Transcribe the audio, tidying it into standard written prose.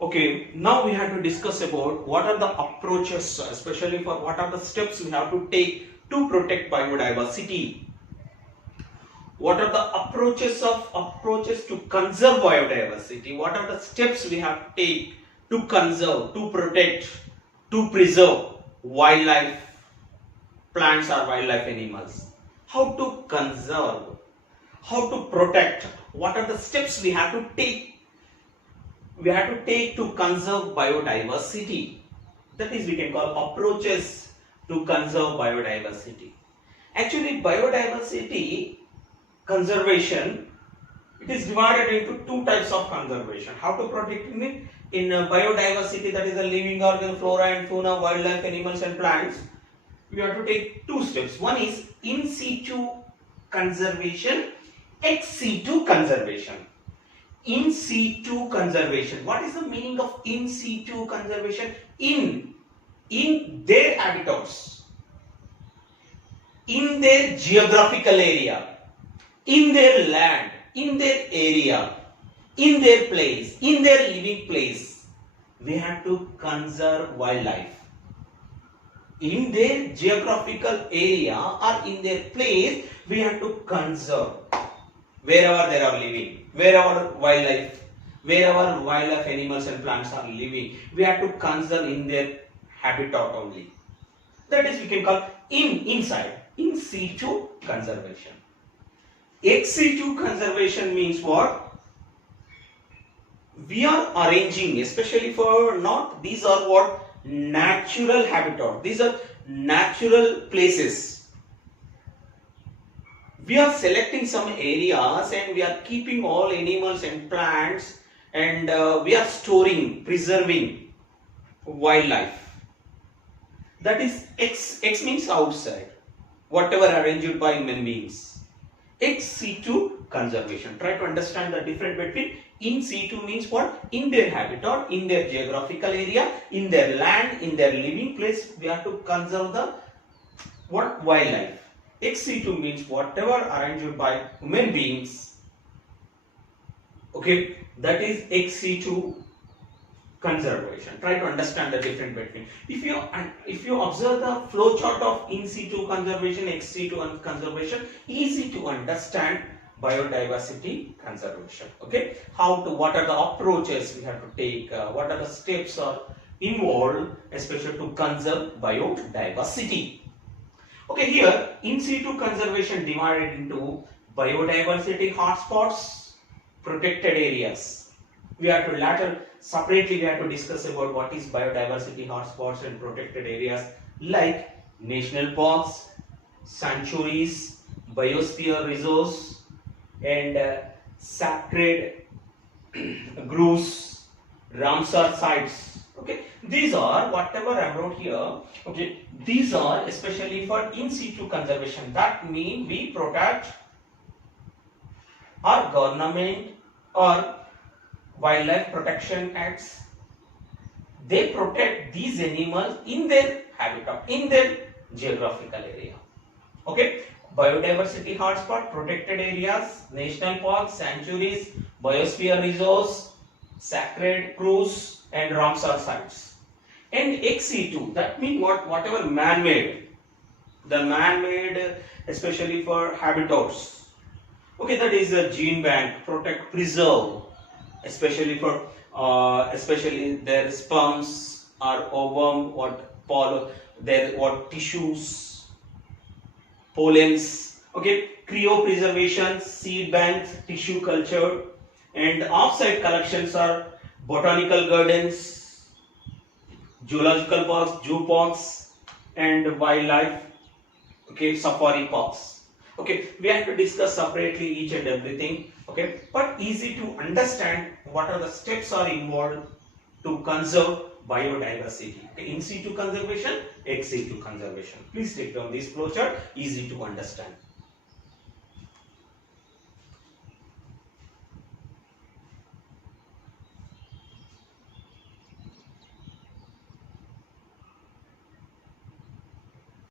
Okay, now we have to discuss about what are the approaches, especially for what are the steps we have to take to protect biodiversity. What are the approaches to conserve biodiversity? What are the steps we have to take to conserve, to protect, to preserve wildlife, plants or wildlife animals? How to conserve? How to protect? What are the steps we have to take? We have to take to conserve biodiversity. That is, we can call approaches to conserve biodiversity. Actually, biodiversity conservation, it is divided into two types of conservation. How to protect it? In biodiversity, that is the living organ, flora and fauna, wildlife, animals and plants, we have to take two steps. One is in situ conservation, ex situ conservation. In situ conservation. What is the meaning of in situ conservation? In their habitats, in their geographical area, in their land, in their area, in their place, in their living place, we have to conserve wildlife. In their geographical area or in their place, we have to conserve wherever they are living, wherever wildlife animals and plants are living, we have to conserve in their habitat only. That is, we can call inside, in situ conservation. Ex situ conservation means what? We are arranging, especially for not, these are what? Natural habitat. These are natural places. We are selecting some areas and we are keeping all animals and plants, and we are storing, preserving wildlife. That is X means outside, whatever arranged by human beings. Ex situ conservation. Try to understand the difference between in situ means what? In their habitat, in their geographical area, in their land, in their living place, we have to conserve the what? Wildlife. Ex situ means whatever arranged by human beings. Okay, that is ex situ conservation. Try to understand the difference between. If you observe the flow chart of in situ conservation, ex situ conservation, easy to understand biodiversity conservation. Okay, what are the approaches we have to take? What are the steps are involved, especially to conserve biodiversity? Okay, here in situ conservation divided into biodiversity hotspots, protected areas. We have to separately we have to discuss about what is biodiversity hotspots and protected areas, like national parks, sanctuaries, biosphere reserves, and sacred groves, Ramsar sites. Okay, these are whatever I wrote here. Okay, these are especially for in situ conservation. That means we protect our government or wildlife protection acts. They protect these animals in their habitat, in their geographical area. Okay, biodiversity hotspot, protected areas, national parks, sanctuaries, biosphere reserves, sacred groves, and Ramsar sites. And ex situ, that means whatever man-made, the man-made, especially for habitats. Okay, that is a gene bank, protect, preserve, especially for especially their sperms or ovum, their tissues, pollens. Okay, cryopreservation, seed banks, tissue culture, and off-site collections are botanical gardens, zoological parks, zoo parks, and wildlife. Okay, safari parks. Okay, we have to discuss separately each and everything. Okay, but easy to understand what are the steps are involved to conserve biodiversity. Okay, in situ conservation, ex situ conservation. Please take down this flowchart, easy to understand.